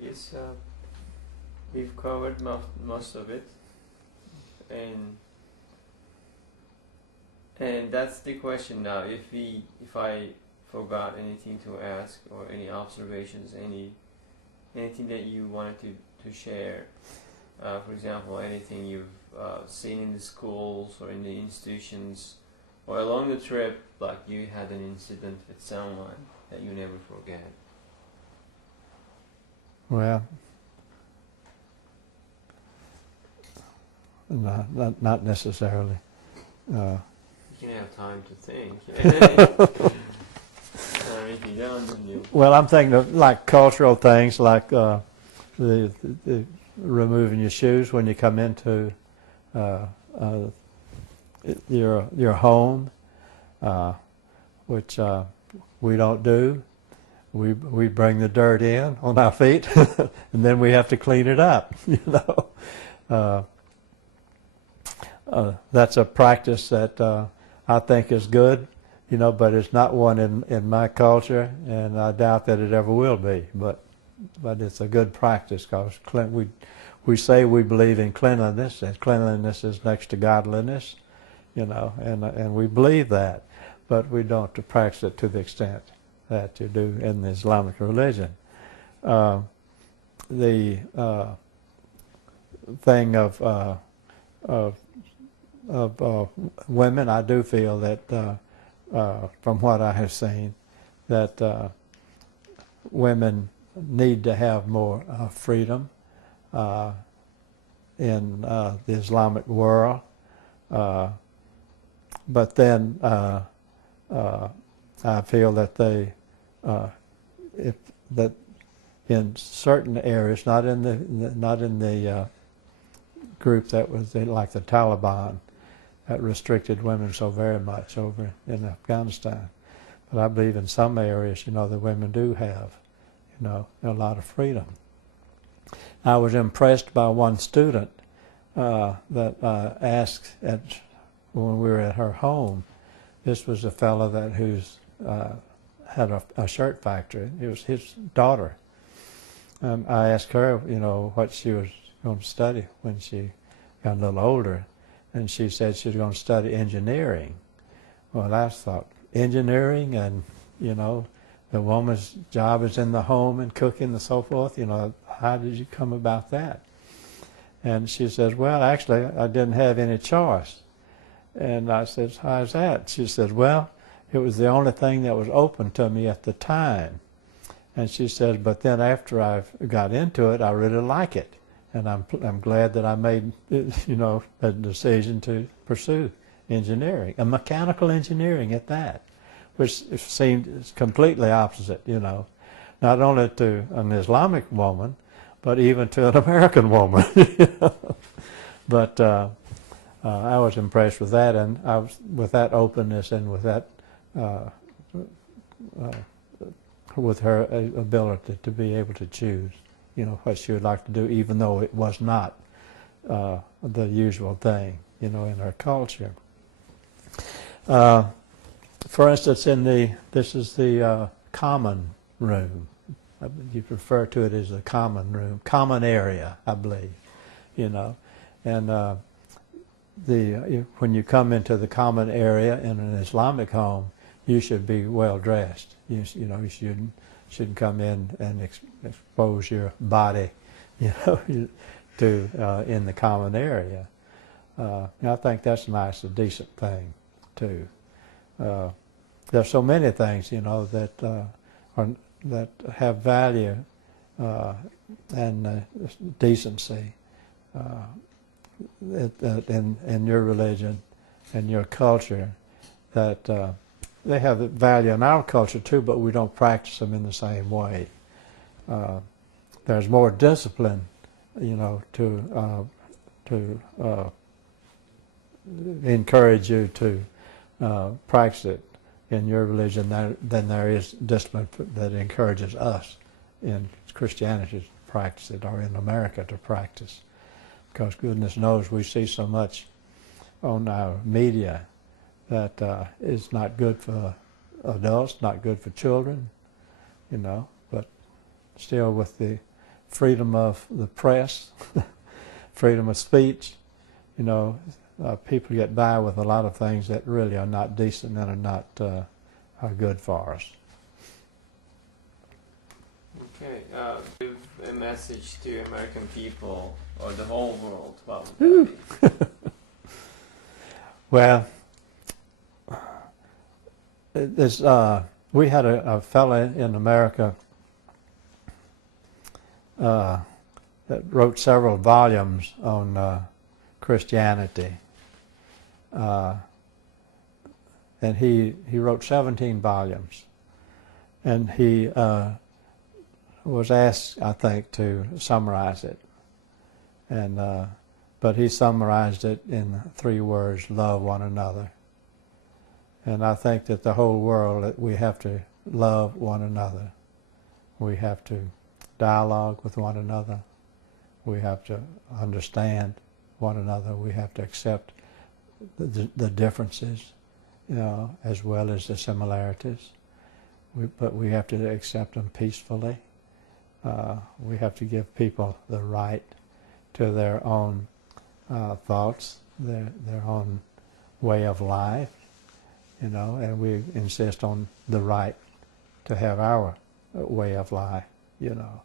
It's we've covered most of it, and that's the question now. If I forgot anything to ask or any observations, anything that you wanted to share, for example, anything you've seen in the schools or in the institutions or along the trip, like you had an incident with someone that you never forget. Well, not necessarily. You can have time to think. If you don't, then you... Well, I'm thinking of like cultural things, like the removing your shoes when you come into your home, which we don't do. We bring the dirt in on our feet, and then we have to clean it up. That's a practice that I think is good, but it's not one in my culture, and I doubt that it ever will be. But it's a good practice because we say we believe in cleanliness, and cleanliness is next to godliness, and we believe that, but we don't practice it to the extent that you do in the Islamic religion. The thing of women, I do feel that from what I have seen, that women need to have more freedom in the Islamic world. But then I feel that that in certain areas, not in the group that was like the Taliban, that restricted women so very much over in Afghanistan. But I believe in some areas, the women do have, a lot of freedom. I was impressed by one student that asked when we were at her home. This was a fellow who's had a shirt factory. It was his daughter. I asked her, what she was going to study when she got a little older, and she said she was going to study engineering. Well, I thought, engineering, and the woman's job is in the home and cooking and so forth. How did you come about that? And she says, well, actually, I didn't have any choice. And I said, how's that? She said, well, it was the only thing that was open to me at the time. And she said, but then after I got into it, I really like it. And I'm glad that I made, a decision to pursue engineering, a mechanical engineering at that, which seemed completely opposite, not only to an Islamic woman, but even to an American woman. But I was impressed with that, and with that openness and with that, with her ability to be able to choose, what she would like to do, even though it was not the usual thing, in her culture. For instance, this is the common room. You refer to it as the common room, common area, I believe, and when you come into the common area in an Islamic home, you should be well dressed. You shouldn't come in and expose your body, to in the common area. I think that's nice, a decent thing too. There's so many things, that have value and decency in your religion and your culture, that they have value in our culture too, but we don't practice them in the same way. There's more discipline, to encourage you to practice it in your religion than there is discipline that encourages us in Christianity to practice it, or in America to practice. Because goodness knows we see so much on our media that is not good for adults, not good for children, but still with the freedom of the press, freedom of speech. You know, people get by with a lot of things that really are not decent and are not are good for us. Okay, give a message to American people or the whole world. What would that be? Well, we had a fella in America that wrote several volumes on Christianity, and he wrote 17 volumes, and he was asked, I think, to summarize it, and but he summarized it in 3 words: love one another. And I think that the whole world, we have to love one another. We have to dialogue with one another. We have to understand one another. We have to accept the differences, you know, as well as the similarities. But we have to accept them peacefully. We have to give people the right to their own thoughts, their own way of life, you know, and we insist on the right to have our way of life, you know.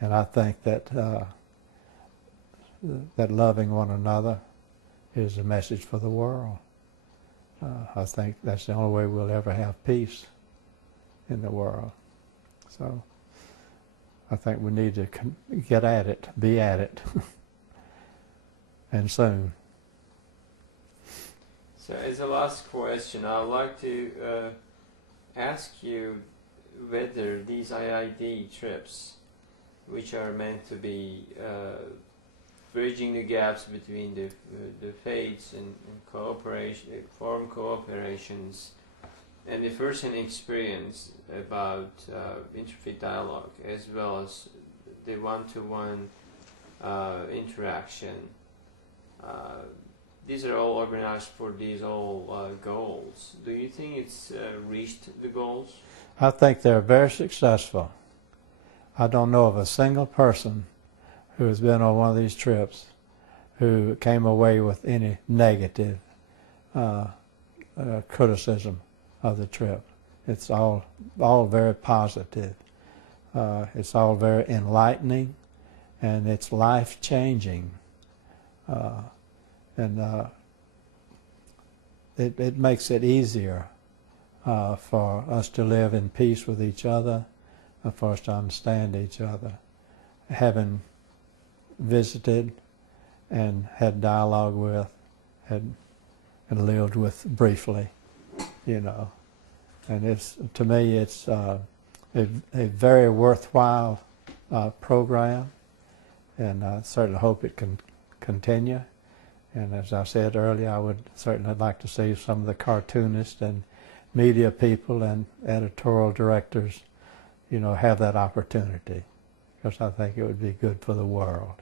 And I think that that loving one another is a message for the world. I think that's the only way we'll ever have peace in the world. So I think we need to get at it, be at it, and soon. So as a last question, I'd like to ask you whether these IID trips, which are meant to be bridging the gaps between the faiths and cooperation, form cooperations, and the first-hand experience about interfaith dialogue, as well as the one-to-one interaction. These are all organized for these all goals. Do you think it's reached the goals? I think they're very successful. I don't know of a single person who has been on one of these trips who came away with any negative criticism of the trip. It's all very positive. It's all very enlightening, and it's life-changing. And it makes it easier for us to live in peace with each other, for us to understand each other. Having visited and had dialogue with, and lived with briefly, you know. And it's, to me, it's a very worthwhile program, and I certainly hope it can continue. And as I said earlier, I would certainly like to see some of the cartoonists and media people and editorial directors, you know, have that opportunity, because I think it would be good for the world.